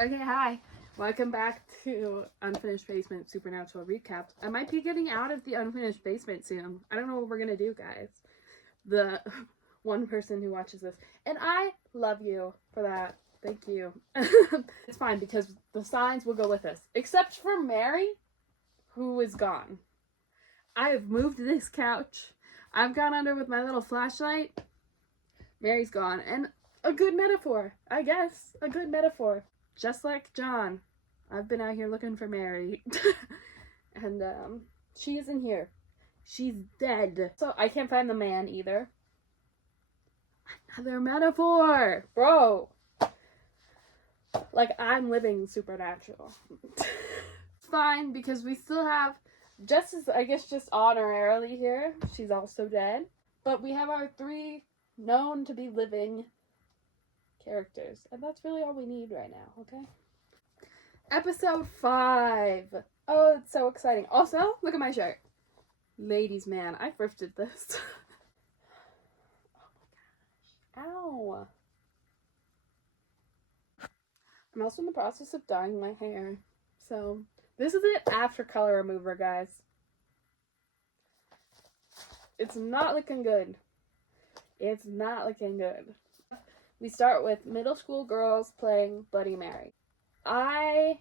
Okay, hi. Welcome back to Unfinished Basement Supernatural Recap. I might be getting out of the Unfinished Basement soon. I don't know what we're gonna do, guys. The one person who watches this. And I love you for that. Thank you. It's fine because the signs will go with us. Except for Mary, who is gone. I have moved this couch. I've gone under with my little flashlight. Mary's gone. And a good metaphor, I guess. A good metaphor. Just like John, I've been out here looking for Mary. And she isn't here. She's dead. So I can't find the man either. Another metaphor, bro. Like, I'm living supernatural. It's fine because we still have Jess is, I guess, just honorarily here. She's also dead. But we have our 3 known to be living characters. And that's really all we need right now, okay? Episode 5. Oh, it's so exciting. Also, look at my shirt. Ladies, man, I thrifted this. Oh my gosh. Ow. I'm also in the process of dyeing my hair. So, this is it after color remover, guys. It's not looking good. It's not looking good. We start with middle school girls playing Bloody Mary. I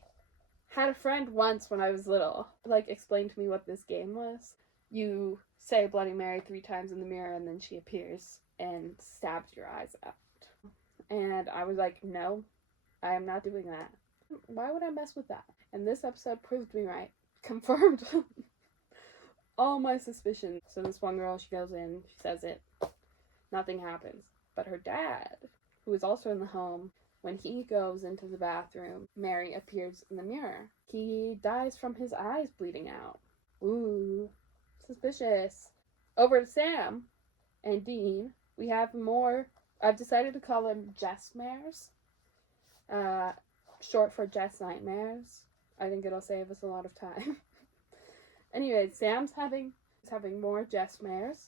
had a friend once when I was little, explain to me what this game was. You say Bloody Mary 3 times in the mirror and then she appears and stabs your eyes out. And I was like, no, I am not doing that. Why would I mess with that? And this episode proved me right. Confirmed all my suspicions. So this one girl, she goes in, she says it, nothing happens. But her dad, who is also in the home, when he goes into the bathroom, Mary appears in the mirror. He dies from his eyes bleeding out. Ooh, suspicious. Over to Sam and Dean. We have more. I've decided to call them Jessmares. Short for Jess Nightmares. I think it'll save us a lot of time. Anyway, Sam's having more Jessmares.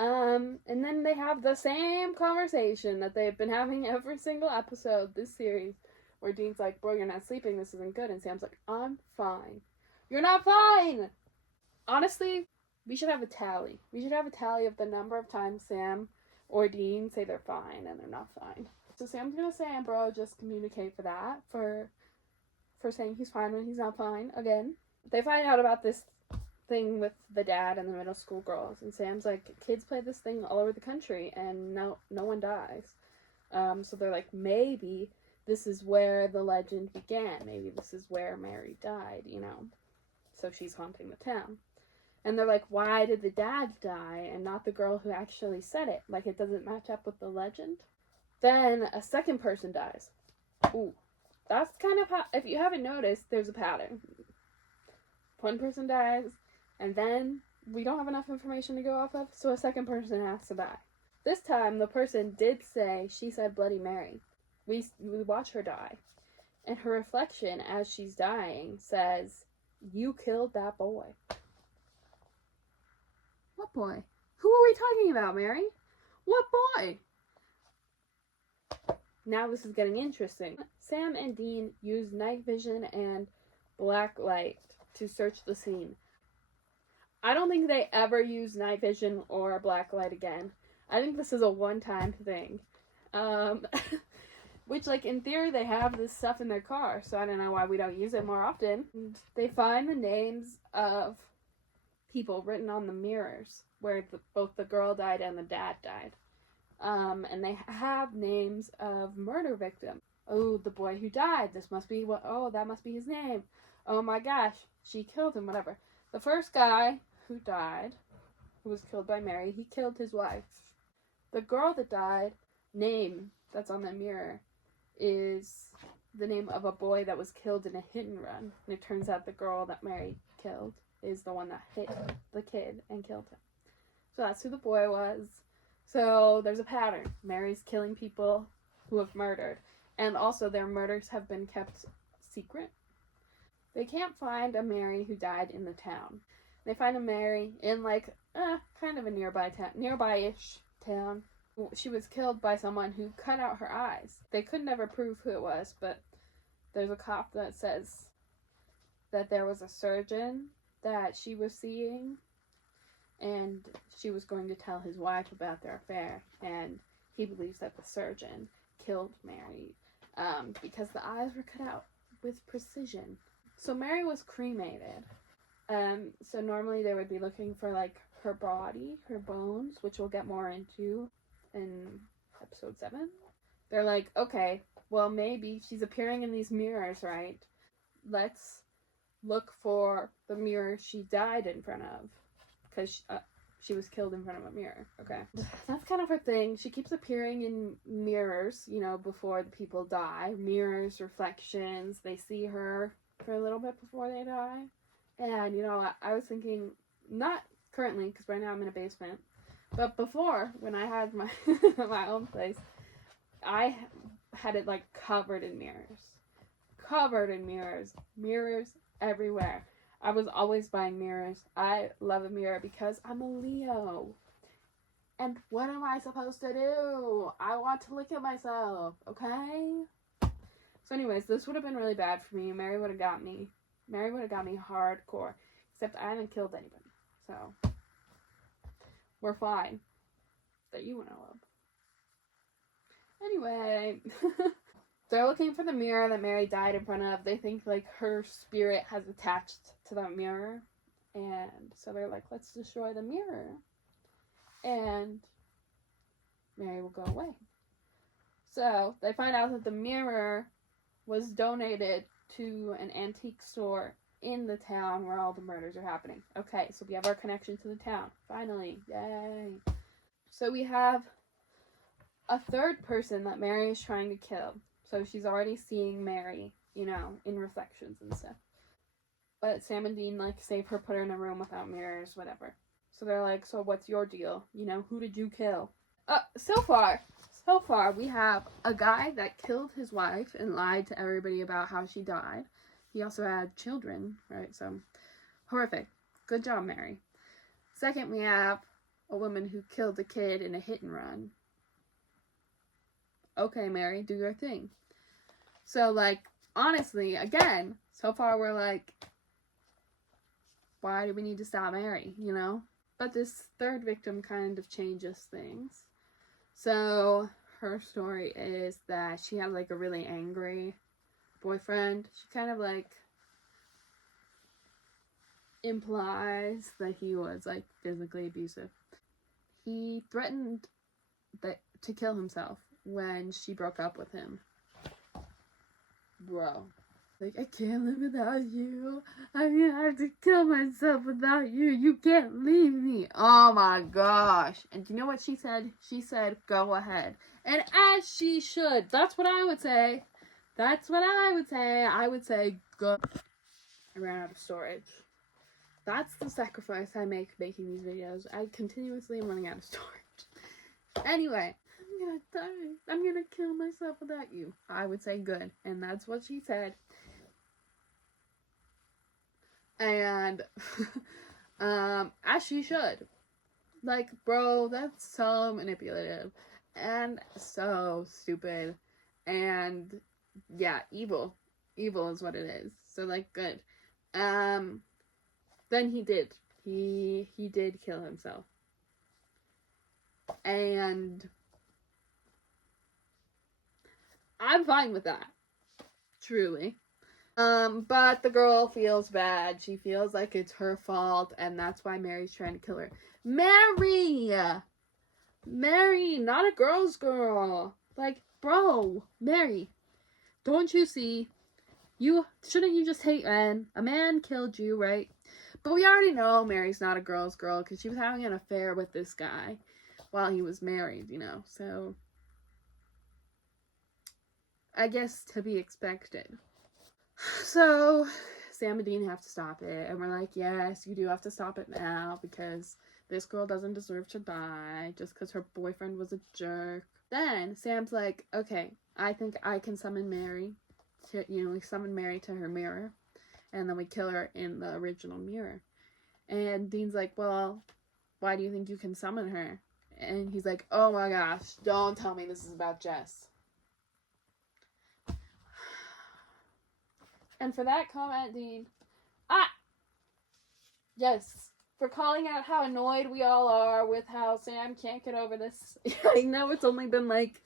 And then they have the same conversation that they've been having every single episode this series, where Dean's like, bro, you're not sleeping, this isn't good, and Sam's like, I'm fine. You're not fine! Honestly, we should have a tally. We should have a tally of the number of times Sam or Dean say they're fine and they're not fine. So Sam's gonna say, bro, just communicate for that, for saying he's fine when he's not fine, again. They find out about this thing with the dad and the middle school girls, and Sam's like, kids play this thing all over the country and no one dies. So they're like, maybe this is where the legend began, maybe this is where Mary died, so she's haunting the town. And they're like, why did the dad die and not the girl who actually said it? Like, it doesn't match up with the legend. Then a second person dies. Ooh, that's kind of how, if you haven't noticed, there's a pattern. One person dies, and then we don't have enough information to go off of, so a second person has to die. This time, the person did say she said Bloody Mary. We watch her die, and her reflection as she's dying says, you killed that boy. What boy? Who are we talking about, Mary? What boy? Now this is getting interesting. Sam and Dean use night vision and black light to search the scene. I don't think they ever use night vision or black light again. I think this is a one-time thing. Which, in theory, they have this stuff in their car, so I don't know why we don't use it more often. And they find the names of people written on the mirrors, where both the girl died and the dad died. And they have names of murder victims. Oh, the boy who died, that must be his name. Oh my gosh, she killed him, whatever. The first guy who died, who was killed by Mary, he killed his wife. The girl that died, name that's on the mirror, is the name of a boy that was killed in a hit and run. And it turns out the girl that Mary killed is the one that hit the kid and killed him. So that's who the boy was. So there's a pattern. Mary's killing people who have murdered. And also their murders have been kept secret. They can't find a Mary who died in the town. They find a Mary in kind of a nearby-ish town. She was killed by someone who cut out her eyes. They could never prove who it was, but there's a cop that says that there was a surgeon that she was seeing, and she was going to tell his wife about their affair, and he believes that the surgeon killed Mary because the eyes were cut out with precision. So Mary was cremated. So normally they would be looking for like her body, her bones, which we'll get more into in episode 7. They're like, okay, well maybe she's appearing in these mirrors, right? Let's look for the mirror she died in front of, because she was killed in front of a mirror. Okay, that's kind of her thing. She keeps appearing in mirrors, you know, before the people die. Mirrors, reflections, they see her for a little bit before they die. And, you know, I was thinking, not currently, because right now I'm in a basement, but before, when I had my my own place, I had it like covered in mirrors. Covered in mirrors. Mirrors everywhere. I was always buying mirrors. I love a mirror because I'm a Leo. And what am I supposed to do? I want to look at myself, okay? So anyways, this would have been really bad for me. Mary would have got me. Mary would have got me hardcore. Except I haven't killed anybody. So, we're fine. That you know of. Anyway, they're looking for the mirror that Mary died in front of. They think, like, her spirit has attached to that mirror. And so they're like, let's destroy the mirror. And Mary will go away. So, they find out that the mirror was donated to an antique store in the town where all the murders are happening. Okay, so we have our connection to the town. Finally. Yay. So we have a third person that Mary is trying to kill. So she's already seeing Mary, you know, in reflections and stuff. But Sam and Dean, like, save her, put her in a room without mirrors, whatever. So they're like, so what's your deal? You know, who did you kill? So far, we have a guy that killed his wife and lied to everybody about how she died. He also had children, right? So, horrific. Good job, Mary. Second, we have a woman who killed a kid in a hit and run. Okay, Mary, do your thing. So, like, honestly, again, so far we're like, why do we need to stop Mary, you know? But this third victim kind of changes things. So, her story is that she had, like, a really angry boyfriend. She kind of, like, implies that he was, like, physically abusive. He threatened to kill himself when she broke up with him. Bro. Like, I can't live without you. I'm gonna have to kill myself without you. You can't leave me. Oh my gosh. And do you know what she said? She said, go ahead. And as she should. That's what I would say. That's what I would say. I would say, go. I ran out of storage. That's the sacrifice I make making these videos. I continuously am running out of storage. Anyway, I'm gonna die. I'm gonna kill myself without you. I would say good. And that's what she said. And, as she should. Like, bro, that's so manipulative. And so stupid. And, yeah, evil. Evil is what it is. So, like, good. Then he did. He did kill himself. And I'm fine with that. Truly. But the girl feels bad. She feels like it's her fault, and that's why Mary's trying to kill her. Mary! Mary, not a girl's girl. Like, bro, Mary, don't you see? Shouldn't you just hate men? A man killed you, right? But we already know Mary's not a girl's girl, because she was having an affair with this guy while he was married, you know, so I guess to be expected. So, Sam and Dean have to stop it, and we're like, yes, you do have to stop it now, because this girl doesn't deserve to die, just because her boyfriend was a jerk. Then, Sam's like, okay, I think I can summon Mary, we summon Mary to her mirror, and then we kill her in the original mirror. And Dean's like, well, why do you think you can summon her? And he's like, oh my gosh, don't tell me this is about Jess. And for that comment, Dean, ah, yes, for calling out how annoyed we all are with how Sam can't get over this. I know it's only been like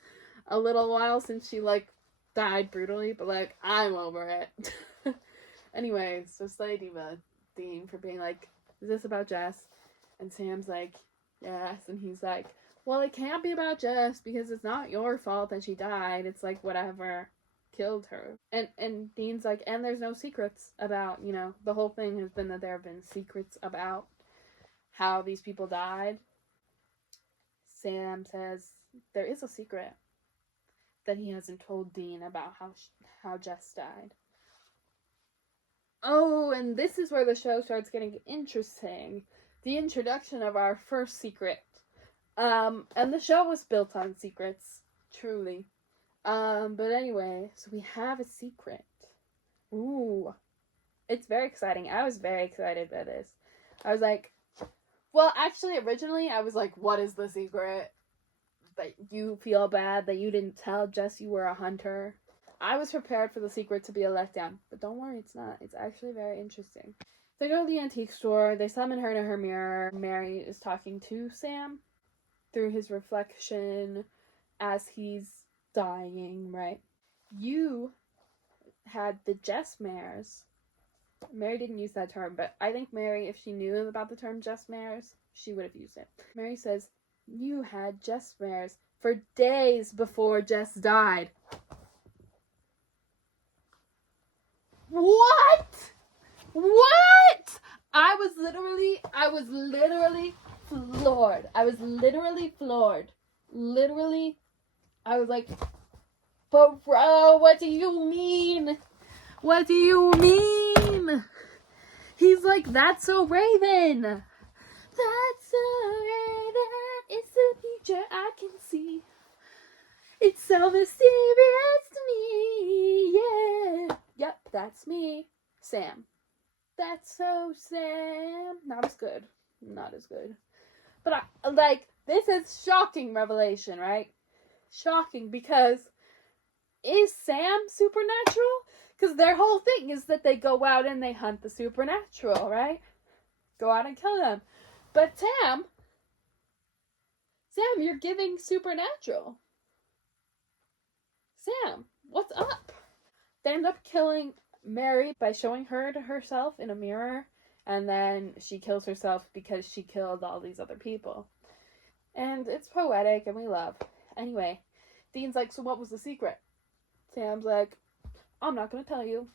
a little while since she like died brutally, but like I'm over it. Anyways, so Slay Diva Dean for being like, is this about Jess? And Sam's like, yes, and he's like, well, it can't be about Jess because it's not your fault that she died. It's like whatever killed her. And Dean's like, and there's no secrets about, you know, the whole thing has been that there have been secrets about how these people died. Sam says there is a secret that he hasn't told Dean about how Jess died. Oh, and this is where the show starts getting interesting. The introduction of our first secret. And the show was built on secrets, truly. But anyway, so we have a secret. Ooh. It's very exciting. I was very excited by this. I was like, well, actually, originally, I was like, what is the secret? That you feel bad that you didn't tell Jess you were a hunter. I was prepared for the secret to be a letdown, but don't worry, it's not. It's actually very interesting. They go to the antique store, they summon her to her mirror. Mary is talking to Sam through his reflection as he's dying, right? You had the Jess mares. Mary didn't use that term, but I think Mary, if she knew about the term Jess mares, she would have used it. Mary says, you had Jess mares for days before Jess died. What? What? I was literally floored. I was literally floored. Literally, I was like, but bro, what do you mean? What do you mean? He's like, that's so Raven. That's so Raven. It's the future I can see. It's so mysterious to me. Yeah. Yep, that's me. Sam. That's so Sam. Not as good. Not as good. But this is shocking revelation, right? Shocking, because is Sam supernatural? Because their whole thing is that they go out and they hunt the supernatural, right? Go out and kill them. But Sam, you're giving supernatural. Sam, what's up? They end up killing Mary by showing her to herself in a mirror, and then she kills herself because she killed all these other people. And it's poetic, and we love. Anyway, Dean's like, so what was the secret? Sam's like, I'm not gonna tell you.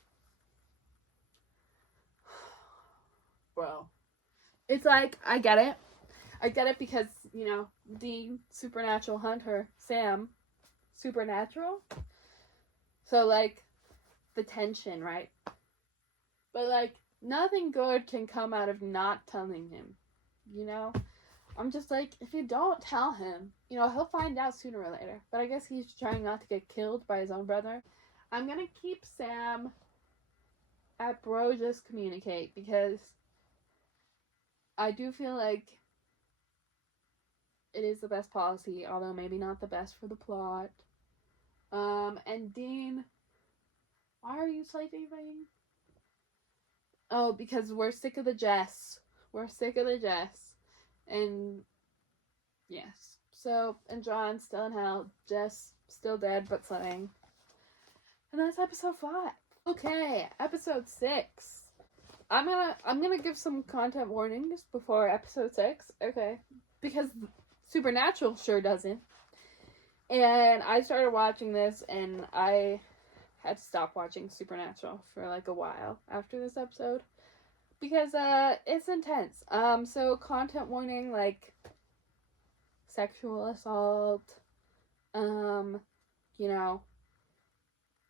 Bro. It's like, I get it. I get it because, you know, Dean, supernatural hunter, Sam, supernatural. So, like, the tension, right? But, like, nothing good can come out of not telling him, you know? I'm just like, if you don't tell him, you know, he'll find out sooner or later. But I guess he's trying not to get killed by his own brother. I'm gonna keep Sam at bro just communicate, because I do feel like it is the best policy, although maybe not the best for the plot. And Dean, why are you sleeping? Oh, because we're sick of the Jess. We're sick of the Jess. And, yes. So, and John's still in hell. Jess still dead, but slaying. And that's episode 5. Okay, episode 6. I'm gonna give some content warnings before episode 6. Okay. Because Supernatural sure doesn't. And I started watching this, and I had to stop watching Supernatural for like a while after this episode, because it's intense. So content warning, like sexual assault, you know,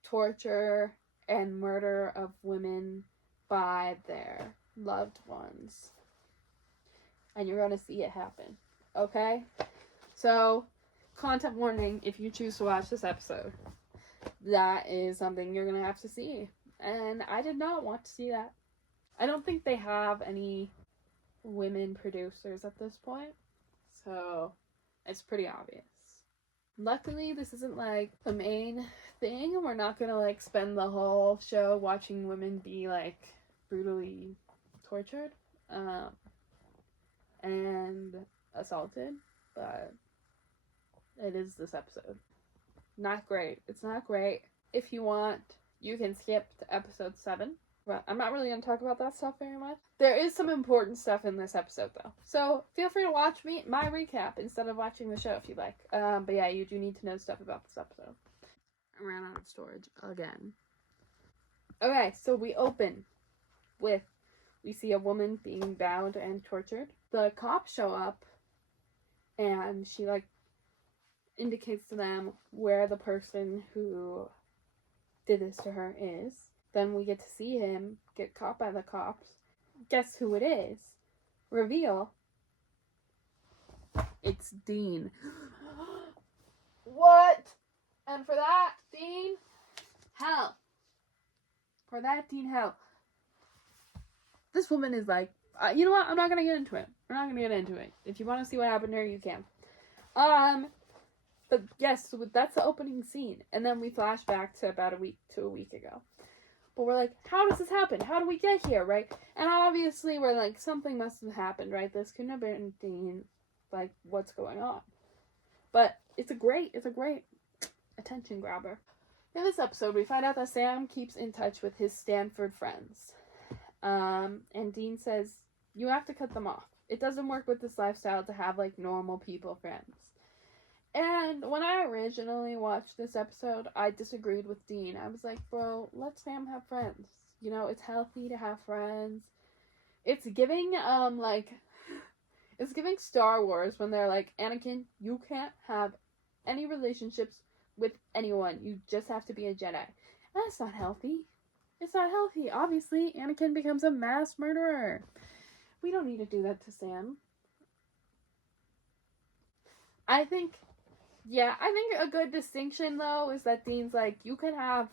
torture and murder of women by their loved ones. And you're gonna see it happen. Okay? So, content warning if you choose to watch this episode. That is something you're gonna have to see. And I did not want to see that. I don't think they have any women producers at this point. So, it's pretty obvious. Luckily, this isn't like the main thing. We're not gonna like spend the whole show watching women be like brutally tortured and assaulted, but it is this episode. Not great. It's not great. If you want, you can skip to episode 7. But I'm not really going to talk about that stuff very much. There is some important stuff in this episode, though. So feel free to watch my recap instead of watching the show if you like. But yeah, you do need to know stuff about this episode. I ran out of storage again. Okay, so we open with, we see a woman being bound and tortured. The cops show up, and she, like, indicates to them where the person who did this to her is. Then we get to see him get caught by the cops. Guess who it is? Reveal. It's Dean. What? And for that, Dean, hell. For that, Dean, hell. This woman is like, you know what? I'm not going to get into it. We're not going to get into it. If you want to see what happened to her, you can. But yes, so that's the opening scene. And then we flash back to about a week ago. But we're like, how does this happen? How do we get here, right? And obviously we're like, something must have happened, right? This couldn't have been Dean. Like, what's going on? But it's a great attention grabber. In this episode, we find out that Sam keeps in touch with his Stanford friends. And Dean says, you have to cut them off. It doesn't work with this lifestyle to have, like, normal people friends. And when I originally watched this episode, I disagreed with Dean. I was like, bro, let Sam have friends. You know, it's healthy to have friends. It's giving, it's giving Star Wars when they're like, Anakin, you can't have any relationships with anyone. You just have to be a Jedi. That's not healthy. It's not healthy. Obviously, Anakin becomes a mass murderer. We don't need to do that to Sam. I think a good distinction, though, is that Dean's like, you can have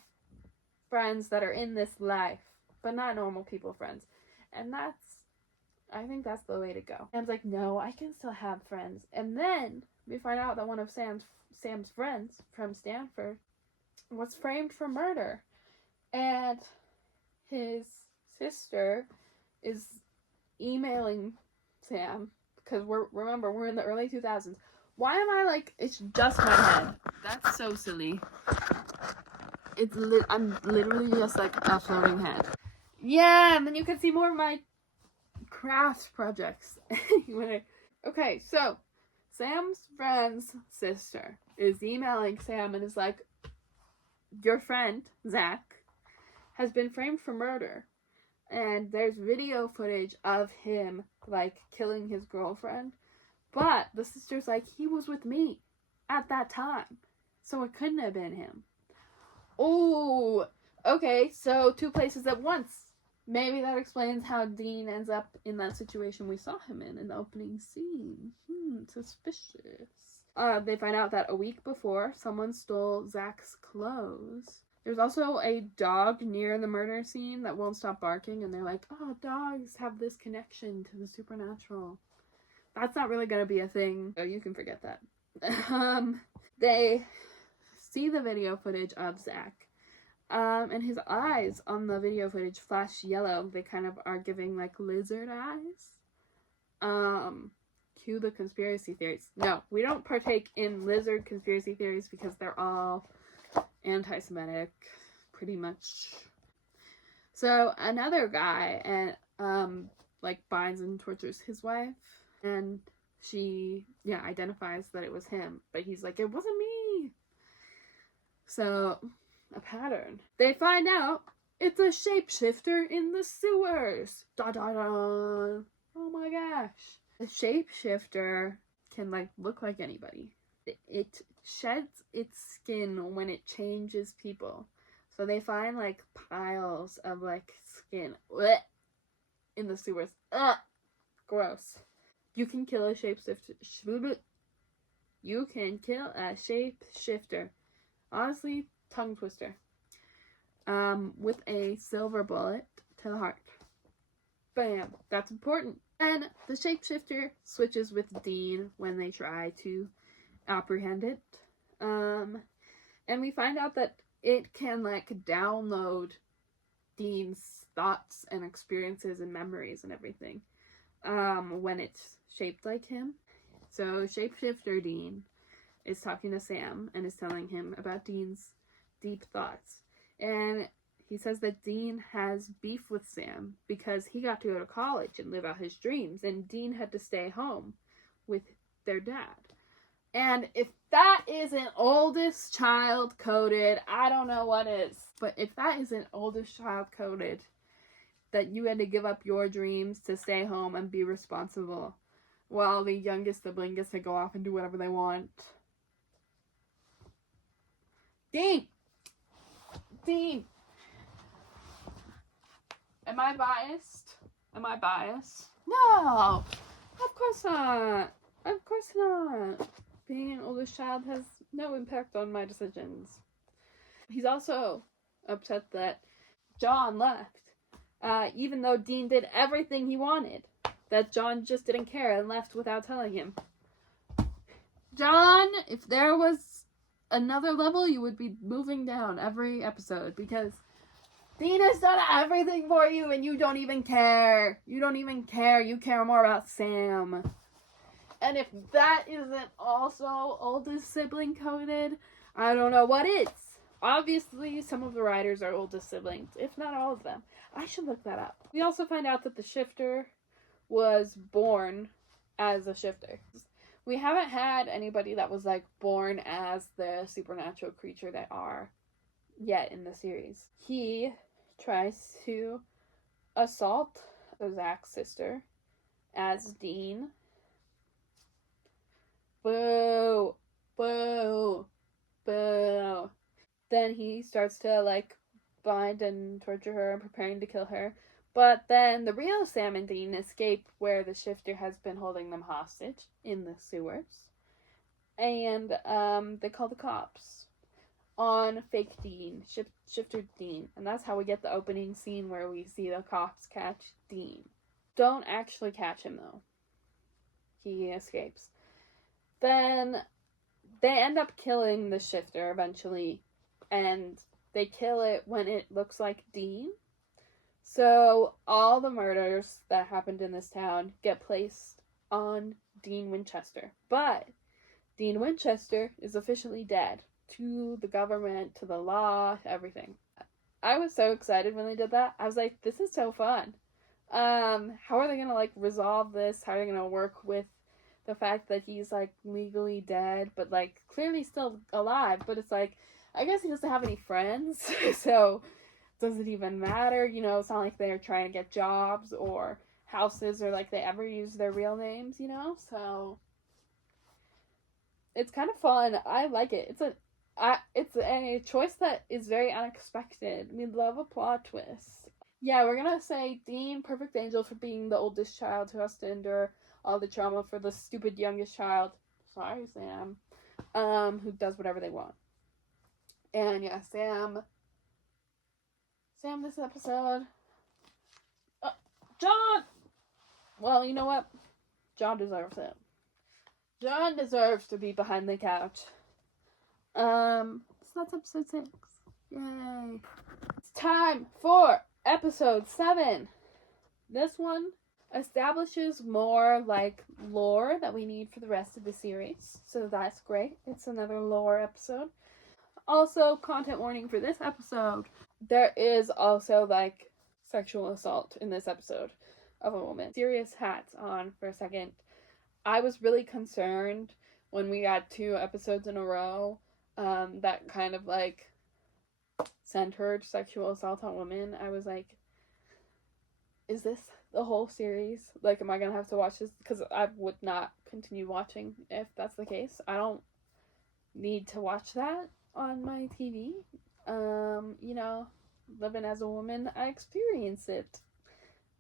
friends that are in this life, but not normal people friends. And I think that's the way to go. Sam's like, no, I can still have friends. And then we find out that one of Sam's friends from Stanford was framed for murder. And his sister is emailing Sam, because remember, we're in the early 2000s. Why am I like, it's just my head? That's so silly. I'm literally just like a floating head. Yeah, and then you can see more of my craft projects. Anyway, okay, so Sam's friend's sister is emailing Sam and is like, your friend, Zach, has been framed for murder. And there's video footage of him, like, killing his girlfriend. But the sister's like, he was with me at that time. So it couldn't have been him. Oh, okay, so 2 places at once. Maybe that explains how Dean ends up in that situation we saw him in the opening scene. Suspicious. They find out that a week before, someone stole Zach's clothes. There's also a dog near the murder scene that won't stop barking, and they're like, oh, dogs have this connection to the supernatural. That's not really going to be a thing. So you can forget that. They see the video footage of Zach. And his eyes on the video footage flash yellow. They kind of are giving like lizard eyes. Cue the conspiracy theories. No, we don't partake in lizard conspiracy theories because they're all anti-Semitic, pretty much. So another guy and like binds and tortures his wife. And she, identifies that it was him. But he's like, it wasn't me. So, a pattern. They find out it's a shapeshifter in the sewers. Da da da. Oh my gosh. The shapeshifter can, like, look like anybody. It sheds its skin when it changes people. So they find, like, piles of, like, skin in the sewers. Gross. You can kill a shapeshifter. You can kill a shapeshifter. Honestly, tongue twister. With a silver bullet to the heart. Bam. That's important. And the shapeshifter switches with Dean when they try to apprehend it. And we find out that it can, like, download Dean's thoughts and experiences and memories and everything, when it's shaped like him. So Shapeshifter Dean is talking to Sam and is telling him about Dean's deep thoughts. And he says that Dean has beef with Sam because he got to go to college and live out his dreams, and Dean had to stay home with their dad. And if that isn't oldest child coded, I don't know what is. But if that isn't oldest child coded, that you had to give up your dreams to stay home and be responsible, while the youngest sibling gets to go off and do whatever they want. Dean! Dean! Am I biased? Am I biased? No! Of course not! Of course not! Being an oldest child has no impact on my decisions. He's also upset that John left, even though Dean did everything he wanted. That John just didn't care and left without telling him. John, if there was another level, you would be moving down every episode, because Dean has done everything for you and you don't even care. You don't even care. You care more about Sam. And if that isn't also oldest sibling coded, I don't know what is. Obviously, some of the writers are oldest siblings, if not all of them. I should look that up. We also find out that the shifter was born as a shifter. We haven't had anybody that was, like, born as the supernatural creature they are yet in the series. He tries to assault Zach's sister as Dean. Boo! Boo! Boo! Then he starts to, like, bind and torture her and preparing to kill her. But then the real Sam and Dean escape where the shifter has been holding them hostage in the sewers. And they call the cops on fake Dean, Shifter Dean. And that's how we get the opening scene where we see the cops catch Dean. Don't actually catch him, though. He escapes. Then they end up killing the shifter eventually. And they kill it when it looks like Dean. So all the murders that happened in this town get placed on Dean Winchester. But Dean Winchester is officially dead. To the government, to the law, to everything. I was so excited when they did that. I was like, this is so fun. How are they gonna, like, resolve this? How are they gonna work with the fact that he's, like, legally dead, but, like, clearly still alive? But it's like, I guess he doesn't have any friends, so does it even matter? You know, it's not like they're trying to get jobs or houses, or like they ever use their real names, you know? So it's kind of fun. I like it. It's a choice that is very unexpected. We love a plot twist. Yeah, we're gonna say Dean, perfect angel for being the oldest child who has to endure all the trauma for the stupid youngest child. Sorry, Sam. Who does whatever they want. And yeah, Sam, this episode. John! Well, you know what? John deserves it. John deserves to be behind the couch. So that's episode 6. Yay. It's time for episode 7. This one establishes more, like, lore that we need for the rest of the series. So that's great. It's another lore episode. Also, content warning for this episode. There is also, like, sexual assault in this episode of a woman. Serious hats on for a second. I was really concerned when we got 2 episodes in a row that kind of, like, centered sexual assault on women. I was like, is this the whole series? Like, am I gonna have to watch this? Because I would not continue watching if that's the case. I don't need to watch that on my TV. You know, living as a woman, I experience it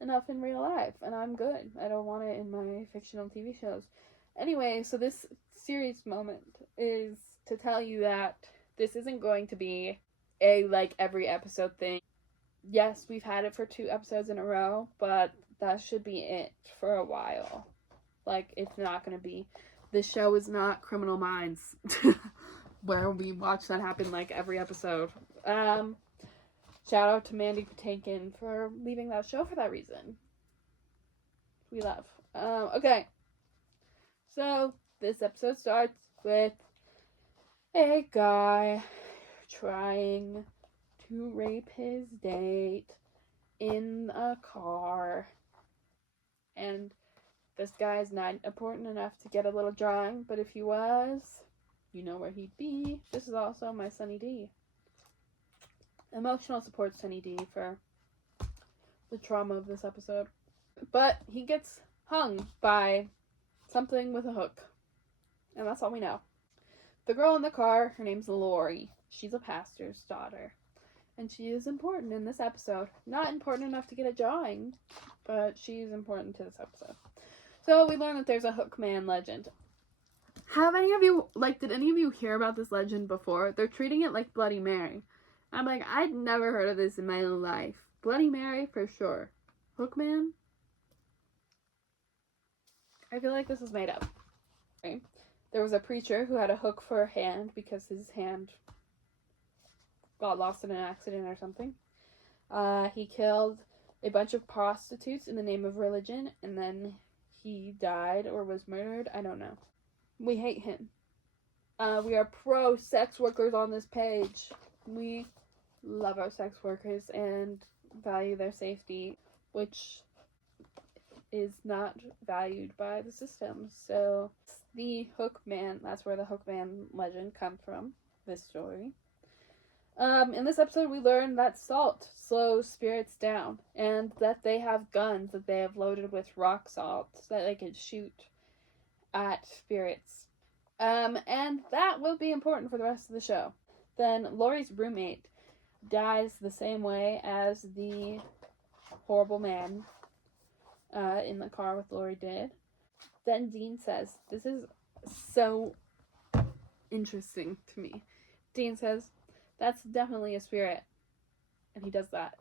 enough in real life, and I'm good. I don't want it in my fictional TV shows. Anyway, so this serious moment is to tell you that this isn't going to be a, like, every episode thing. Yes, we've had it for 2 episodes in a row, but that should be it for a while. Like, it's not gonna be. This show is not Criminal Minds. where we watch that happen like every episode. Shout out to Mandy Patinkin for leaving that show for that reason. We love. Okay. So, this episode starts with a guy trying to rape his date in a car. And this guy is not important enough to get a little drawing, but if he was, you know where he'd be. This is also my Sunny D. Emotional support Sunny D for the trauma of this episode. But he gets hung by something with a hook. And that's all we know. The girl in the car, her name's Lori. She's a pastor's daughter. And she is important in this episode. Not important enough to get a drawing, but she's important to this episode. So we learn that there's a Hookman legend. Did any of you hear about this legend before? They're treating it like Bloody Mary. I'm like, I'd never heard of this in my life. Bloody Mary for sure. Hookman? I feel like this is made up. Okay. There was a preacher who had a hook for a hand because his hand got lost in an accident or something. He killed a bunch of prostitutes in the name of religion, and then he died or was murdered. I don't know. We hate him. We are pro sex workers on this page. We love our sex workers and value their safety, which is not valued by the system. So the Hookman, that's where the Hookman legend comes from, this story. In this episode, we learn that salt slows spirits down, and that they have guns that they have loaded with rock salt so that they can shoot at spirits. And that will be important for the rest of the show. Then Lori's roommate dies the same way as the horrible man in the car with Lori did. Then Dean says, this is so interesting to me. Dean says, that's definitely a spirit. And he does that.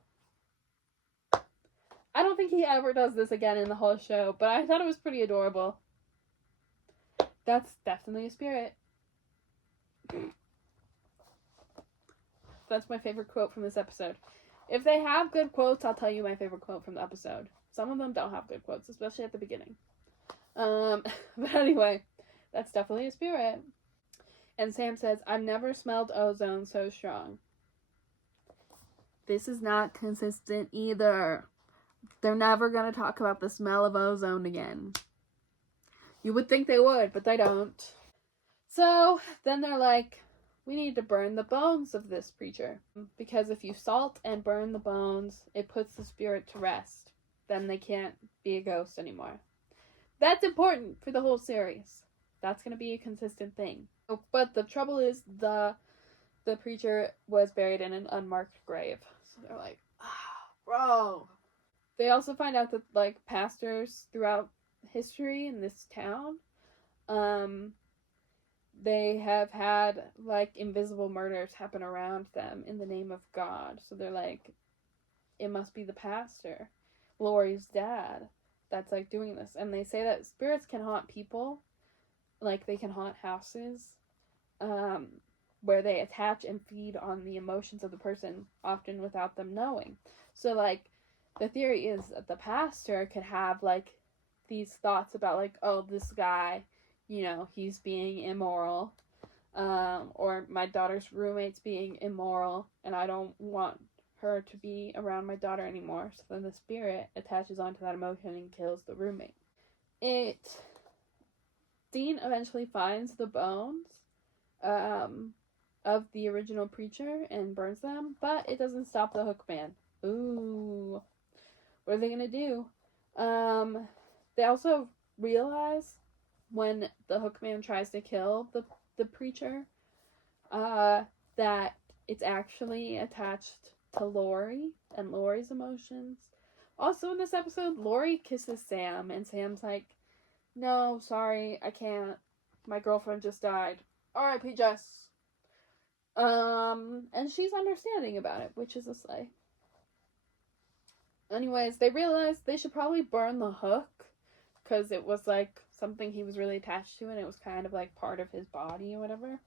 I don't think he ever does this again in the whole show, but I thought it was pretty adorable. That's definitely a spirit. That's my favorite quote from this episode. If they have good quotes, I'll tell you my favorite quote from the episode. Some of them don't have good quotes, especially at the beginning. But anyway, that's definitely a spirit. And Sam says, I've never smelled ozone so strong. This is not consistent either. They're never going to talk about the smell of ozone again. You would think they would, but they don't. So then they're like, we need to burn the bones of this preacher. Because if you salt and burn the bones, it puts the spirit to rest. Then they can't be a ghost anymore. That's important for the whole series. That's going to be a consistent thing. But the trouble is the preacher was buried in an unmarked grave. So they're like, bro. They also find out that, like, pastors throughout history in this town, they have had, like, invisible murders happen around them in the name of God. So they're like, it must be the pastor, Lori's dad, that's, like, doing this. And they say that spirits can haunt people, like, they can haunt houses, where they attach and feed on the emotions of the person, often without them knowing. So, like, the theory is that the pastor could have, like, these thoughts about, like, oh, this guy, you know, he's being immoral, or my daughter's roommate's being immoral, and I don't want her to be around my daughter anymore. So then the spirit attaches onto that emotion and kills the roommate. Dean eventually finds the bones of the original preacher and burns them, but it doesn't stop the Hookman. Ooh, what are they gonna do? They also realize when the Hookman tries to kill the preacher, that it's actually attached to Lori and Lori's emotions. Also in this episode, Lori kisses Sam, and Sam's like, no, sorry, I can't. My girlfriend just died. R.I.P. Jess. And she's understanding about it, which is a slay. Anyways, they realized they should probably burn the hook, because it was, like, something he was really attached to, and it was kind of, like, part of his body or whatever.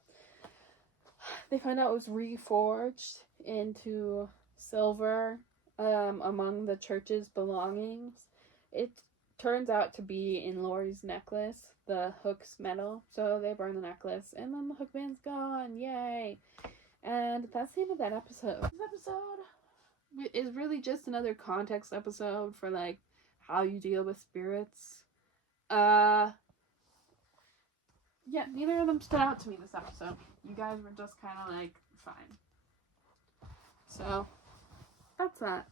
They find out it was reforged into silver among the church's belongings. It turns out to be in Lori's necklace, the Hook's medal. So they burn the necklace, and then the Hook man's gone. Yay! And that's the end of that episode. This episode is really just another context episode for like how you deal with spirits. Yeah, neither of them stood out to me this episode. You guys were just kind of like fine. So that's that.